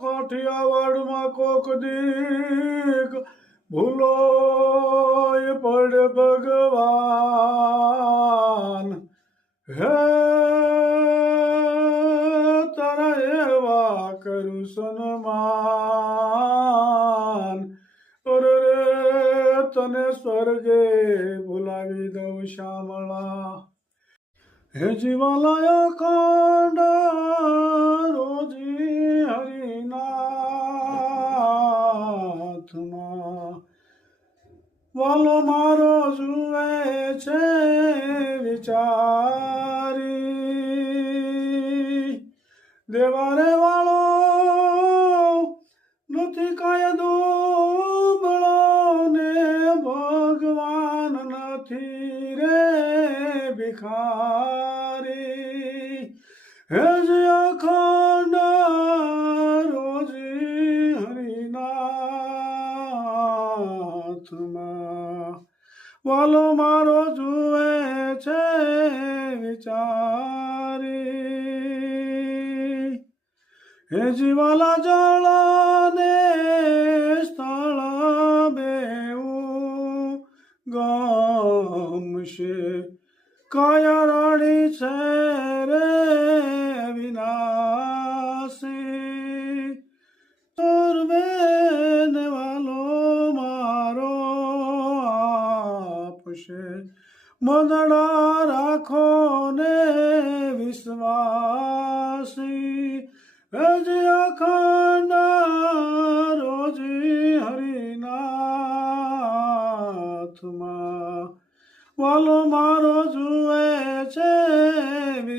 કાઠિયાવાડમાં કોક દીક ભૂલો પડ ભગવાન. હે તારા એવા કરું સન્માન. અરે તને સ્વર્ગે ભૂલાવી દઉં શ્યામળા હે જીવાલય કાંડ, રોજી હરિનાથમાં. વાલો મારો જુએ છે વિચારી. દેવારે વાળો નથી કાયદો બળો ને ભગવાન નથી રે. ભિખારી હે જે અખંડ રોજી હરિનાથમાં. વાલો મારો જુએ છે વિચારી. હે જીવાલા જળાને સ્થળ બેવું ગમશે. કાયા રાણી છે રે વિનાશી સર્વે ને વાલો મારો આપશે. મદડા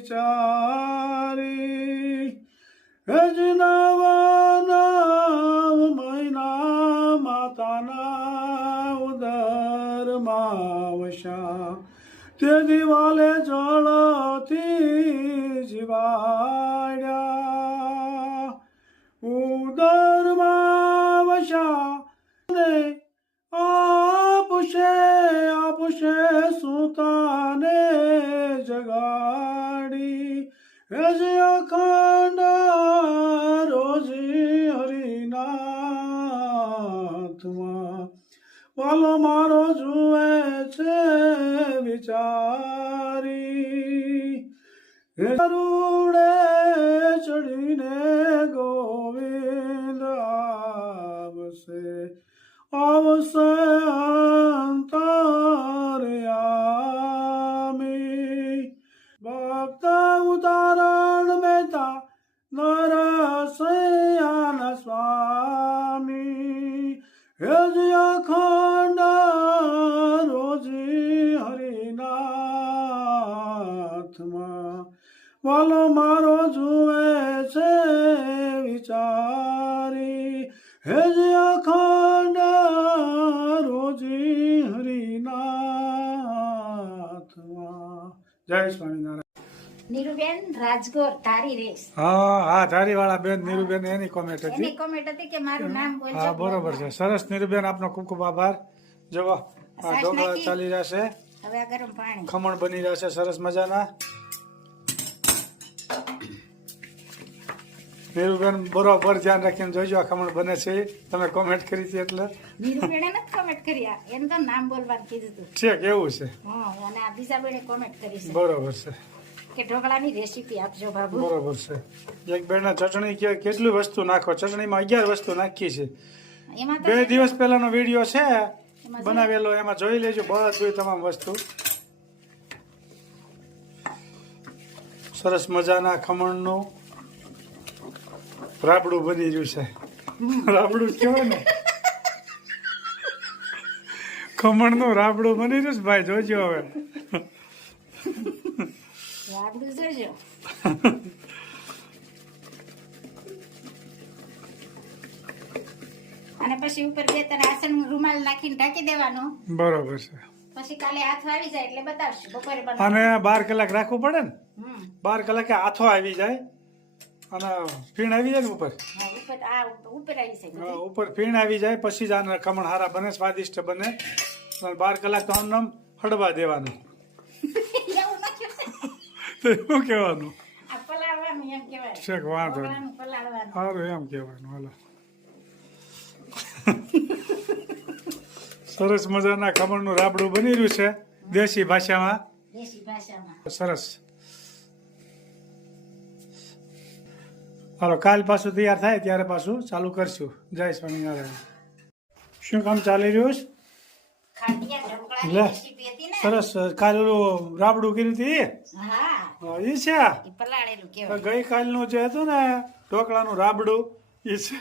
વિચારી. રજ નવા નવ મહિના માતાના ઉદર માવશા તે દિવાલે જળથી જીવાડ્યા. ઉદર માવશા ને આપશે આપશે સુતાને જગાડી રજ અખંડ રોજી હરિનાથમાં. વાલો મારો જુએ છે વિચારી. રૂડે ચડીને ગોવિંદ આવશે. આવશે અંતર્યામી વાલો મારો જુએ છે વિચારી. હેજ અખંડ રોજી હરિનાથમાં. જય સ્વામિનારાયણ. નીરુબેન રાજગોર તારી રેસ. હા હા ધારીવાળા બેન નીરુબેન એની કોમેન્ટ એની કોમેન્ટ હતી કે મારું નામ બોલજો. હા બરોબર છે. સરસ નીરુબેન આપનો ખૂબ ખૂબ આભાર. આ ઢોકળા ચાલી રહ્યા છે. હવે આ ગરમ પાણી. ખમણ બની રહ્યા છે સરસ મજાના. નીરુબેન બરોબર ધ્યાન રાખીને જોઈજો આ ખમણ બને છે. તમે કોમેન્ટ કરી હતી એટલે. નીરુબેને નથી કોમેન્ટ કર્યા. એમ તો નામ બોલવાનું કીધું હતું છે કેવું છે? હા અને આ બીજા બેને કોમેન્ટ કરી છે. બરોબર છે. કે ઢોકળાની રેસીપી આપજો બાબુ. બરોબર છે. એક બેના ચટણી કે કેટલી વસ્તુ નાખો? ચટણીમાં અગિયાર વસ્તુ નાખી છે. એમાં બે દિવસ પહેલાનો વીડિયો છે. બનાવેલો એમાં જોઈ લેજો બધું તમામ વસ્તુ. સરસ મજાના ખમણનું રાબડું બની રહ્યું છે. રાબડું કહેવાય ને? ખમણનું રાબડું બની રહ્યું છે ભાઈ જોજો હવે. રાબડું જોજો. અને પછી ઉપર બે ત્રણ આસન રૂમાલ નાખીને ઢાંકી દેવાનો. બરોબર છે. પછી કાલે હાથ આવી જાય એટલે બતાવશું બપોરે અને બાર કલાક રાખવું પડે ને? બાર કલાકે હાથો આવી જાય. અને ફીણ આવી જાય ને ઉપર? ઉપર ફીણ આવી જાય પછી જ આના ખમણ હારા બને સ્વાદિષ્ટ બને. અને બાર કલાક તો આમ હળવા દેવાનું. શું તો એવું કહેવાનું? છેક વાંધો સારું એમ કહેવાનું હાલો. સરસ મજાના ખમણનું રાબડું બની રહ્યું છે દેશી ભાષામાં. સરસ. હાલો કાલ પાછું તૈયાર થાય ત્યારે પાછું ચાલુ કરશું. જય સ્વામિનારાયણ. શું કામ ચાલી રહ્યું છે? લે. સરસ કાલ ઓલું રાબડું કર્યું હતું એ એ છે? ગઈ ગઈકાલનું જે હતું ને ઢોકળાનું રાબડું એ છે.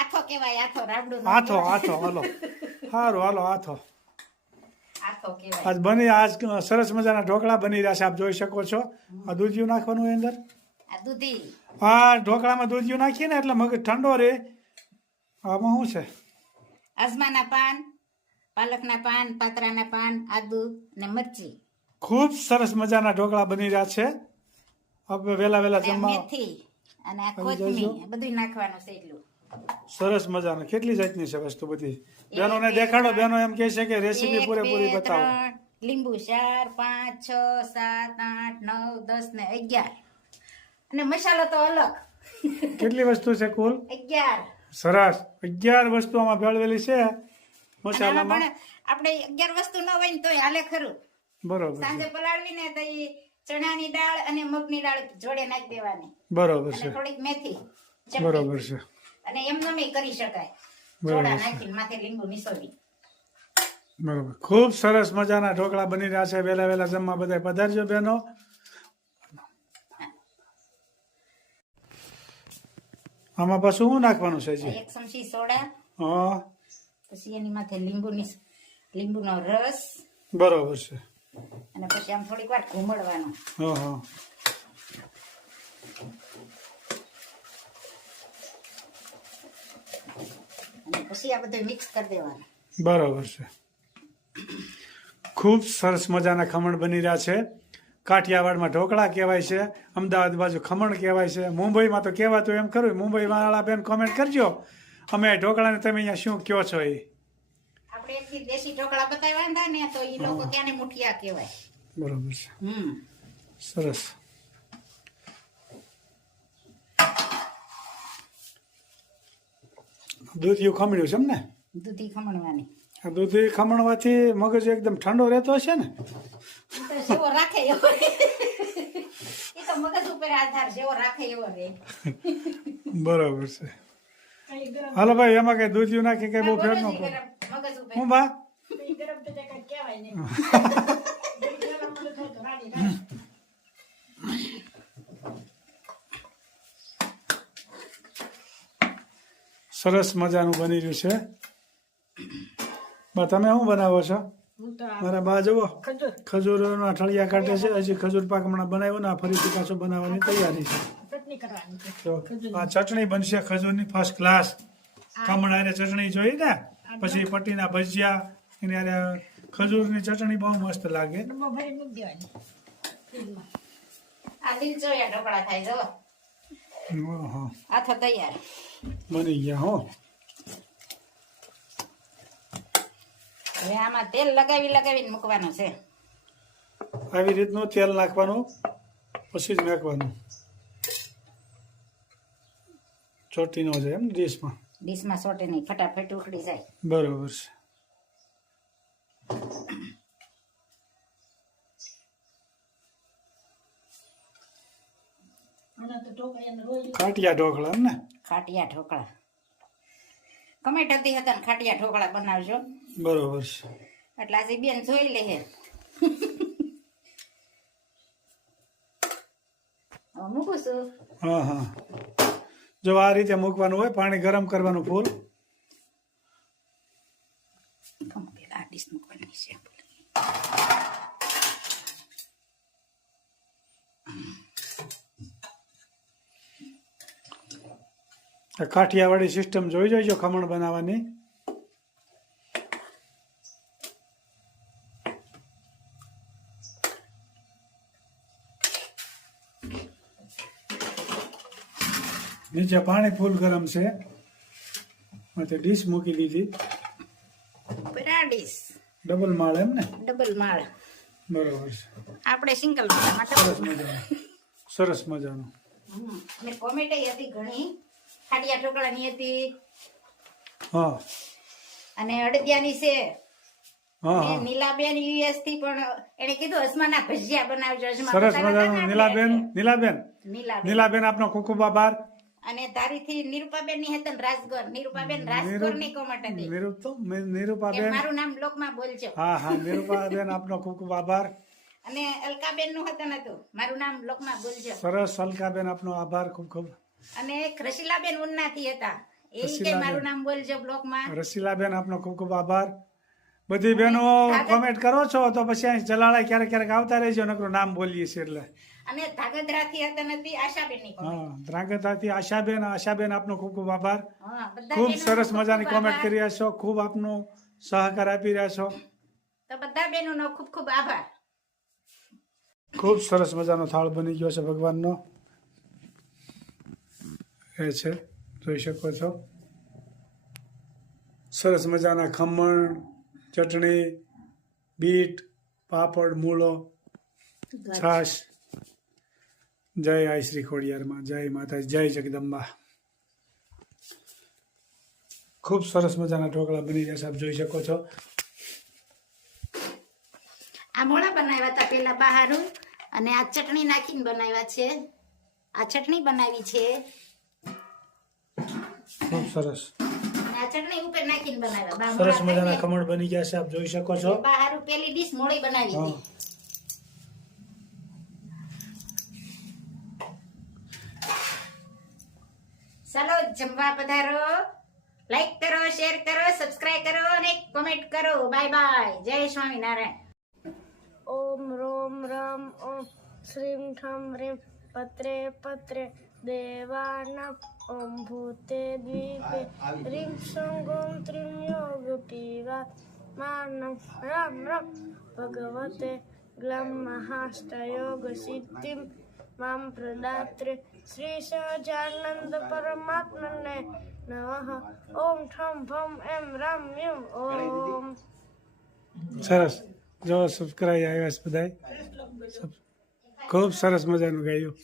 આથો કહેવાય આથો રાબડું આથો આથો હાલો. સારું હાલો આથો. આજ બની આજ સરસ મજાના ઢોકળા બની રહ્યા છે આપ જોઈ શકો છો. આ દૂધિયું નાખવાનું અંદર? દૂધી. આ ઢોકળામાં દૂધિયું નાખીએ ને એટલે મગજ ઠંડો રહે. આમાં શું છે? અજમાના પાન પાલકના પાન પાતરાના પાન આદુ ને મરચી. ખૂબ સરસ મજાના ઢોકળા બની રહ્યા છે. હવે અને આ જમવા મેથી અને આ કોથમીર બધું નાખવાનું છે એટલું. સરસ મજાના. કેટલી જાતની છે વસ્તુ બધી? બેનોને દેખાડો બેનો એમ કહે છે કે રેસીપી પૂરેપૂરી બતાવો. લીંબુ ચાર પાંચ છ સાત આઠ નવ દસ ને અગિયાર. અને મસાલો તો અલગ. કેટલી વસ્તુ છે કુલ? અગિયાર. સરસ. અગિયાર વસ્તુ આમાં ભેળવેલી છે મસાલામાં. આપણે અગિયાર વસ્તુ ન હોય ને તોય હાલે ખરું. બરોબર સાંજે પલાળવી ને તો ચણાની દાળ અને મગની દાળ જોડે નાખી દેવાની. બરોબર અને છે. થોડીક મેથી બરોબર છે. અને એમ નમે કરી શકાય. જોડા. નાખીને માથે લીંબુ મિસોવી બરોબર. ખૂબ સરસ મજાના ઢોકળા બની રહ્યા છે. વહેલા વહેલા જમવા બધા પધારજો બહેનો આમાં પાછું શું નાખવાનું છે જી એક ચમચી સોડા હા પછી એની માથે લીંબુ લીંબુનો રસ બરોબર છે અને પછી આમ થોડીક વાર ઘૂમડવાનું હા હા અને પછી આ બધું મિક્સ કરી દેવાનું બરોબર છે ખૂબ સરસ મજાના ખમણ બની રહ્યા છે. કાઠિયાવાડમાં ઢોકળા કહેવાય છે અમદાવાદ બાજુ ખમણ કહેવાય છે મુંબઈમાં તો કહેવાતું એમ ખરું. મુંબઈમાં વાળા બેન કોમેન્ટ કરજો. અમે ઢોકળાને તમે અહીંયા શું કહો છો એ? આપણે દેશી ઢોકળા બતાવ્યા હતા ને તો એ લોકો ત્યાંને મુઠિયા કહેવાય? બરોબર છે. હમ. સરસ. દૂધિયું ખમણ્યું છે એમ ને દૂધી ખમણવાની. દૂધી ખમણવાથી મગજ એકદમ ઠંડો રહેતો હશે ને? બરાબર જેવો રાખે એવો એ તો મગજ ઉપર આધાર જેવો રાખે એવો રે બરોબર છે. હાલો ભાઈ એમાં કઈ દૂધિયું નાખી કઈ બહુ ફેર ન મગજ પડે હું બા? સરસ મજાનું બની રહ્યું છે. બા તમે શું બનાવો છો? મારા બા જુઓ. ખજૂરોના ઠળિયા કાઢે છે હજી ખજૂર પાક હમણાં બનાવ્યો ને આ ફરીથી પાછો બનાવવાની તૈયારી છે. આ ચટણી બનશે ખજૂરની ફર્સ્ટ ક્લાસ ખમણ હારે ચટણી જોઈ ને પછી પટ્ટીના ભજીયા એની હારે ખજૂરની ચટણી બહુ મસ્ત લાગે. આ આથો તૈયાર. બની ગયા હો. હવે આમાં તેલ લગાવી લગાવીને મૂકવાનું છે. આવી રીતનું તેલ નાખવાનું પછી જ નાખવાનું ચોટી નો જાય એમ ડીશમાં? ડીશમાં ચોટી નહીં ફટાફટ ઉકળી જાય. બરોબર છે. કાટિયા ઢોકળા એમ ને? ખાટિયા ઢોકળા. કમેટ હતી હતા ને ખાટિયા ઢોકળા બનાવજો. બરોબર છે. એટલે આજે બેન જોઈ લે હે. મૂકું છું. હા હા. જો આ રીતે મૂકવાનું હોય પાણી ગરમ કરવાનું ફૂલ. આ ડીશ મૂકવાની છે. કાઠિયાવાડી સિસ્ટમ જોઈ જોઈજો ખમણ બનાવવાની. નીચે પાણી ફૂલ ગરમ છે. માટે ડીશ મૂકી દીધી. ડબલ માળ એમ ને? ડબલ માળ. બરોબર છે. આપણે સિંગલ સરસ મજાનું. સરસ મજાનું. મેં કોમેન્ટ હતી ઘણી. ખાડિયા ઢોકળાની હતી. હા. અને અડદિયાની છે. નીલાબેન યુએસથી પણ એને કીધું અજમાના ભજીયા બનાવજો. સરસ મજાનું નીલાબેન નીલાબેન. નીલાબેન. આપનો ખૂબ ખૂબ આભાર. અને તારીથી નિરૂપાબેનની હેતન રાજગોર નિરૂપાબેન રાજગોરની કોમેન્ટ હતી. નિરૂપ તો નિરૂપાબેન. મારું નામ લોકમાં બોલજો. હા હા નિરૂપાબેન આપનો ખૂબ ખૂબ આભાર. અને અલકાબેનનું હતું. મારું નામ લોકમાં બોલજો. સરસ અલકાબેન આપનો આભાર ખૂબ ખૂબ. અને રસીલાબેન ઉન્નાથી હતા. એ કે મારું નામ બોલજો બ્લોકમાં. રસીલાબેન આપનો ખૂબ ખૂબ આભાર. બધી બહેનો કોમેન્ટ કરો છો તો પછી અહીં ચલાળા ક્યારેક ક્યારેક આવતા રહેજો નકરું નામ બોલીએ છીએ એટલે. અને ધાગધ્રા થી હતા નથી આશાબેનની હા ધ્રાંગધ્રાથી આશાબેન આશાબેન આપનો ખૂબ ખૂબ આભાર. ખૂબ સરસ મજાની કોમેન્ટ કરી રહ્યા છો ખૂબ આપનો સહકાર આપી રહ્યા છો. તો બધા બહેનોનો ખૂબ ખૂબ આભાર. ખૂબ સરસ મજાનો થાળ બની ગયો છે ભગવાનનો. એ છે જોઈ શકો છો. સરસ મજાના ખમણ ચટણી બીટ પાપડ મૂળો છાશ. જય આઈ શ્રી ખોડિયારમાં. જય માતા જય જગદંબા. ખૂબ સરસ મજાના ઢોકળા બની જશે આપ જોઈ શકો છો. આ મોળા બનાવ્યા હતા પેલા બહારું અને આ ચટણી નાખીને બનાવ્યા છે. આ ચટણી બનાવી છે. ખૂબ સરસ. સરસ મજાના ખમણ બની ગયા છે આપ જોઈ શકો છો. બહાર પેલી ડીશ મોળી બનાવી હતી ચાલો જમવા પધારો. લાઈક કરો શેર કરો સબસ્ક્રાઇબ કરો અને કોમેન્ટ કરો. બાય બાય જય સ્વામિનારાયણ. ઓમ રોમ રમ ઓમ. શ્રીમ ઠમ રેમ. પત્રે પત્રે. देवानाम् ॐ भूते द्वीपे ह्रीं श्रं गों त्रीं योगपीवा मानं रां रं भगवते ग्लं महाष्टयोगसिद्धिं मां प्रदात्रे श्रीसहजानन्दपरमात्मने नमः ॐ ठं भं एं रं यं ॐ સરસ જો સબસ્ક્રાઈબ આવ્યા છે બધાય ખૂબ સરસ મજાનું ગાયું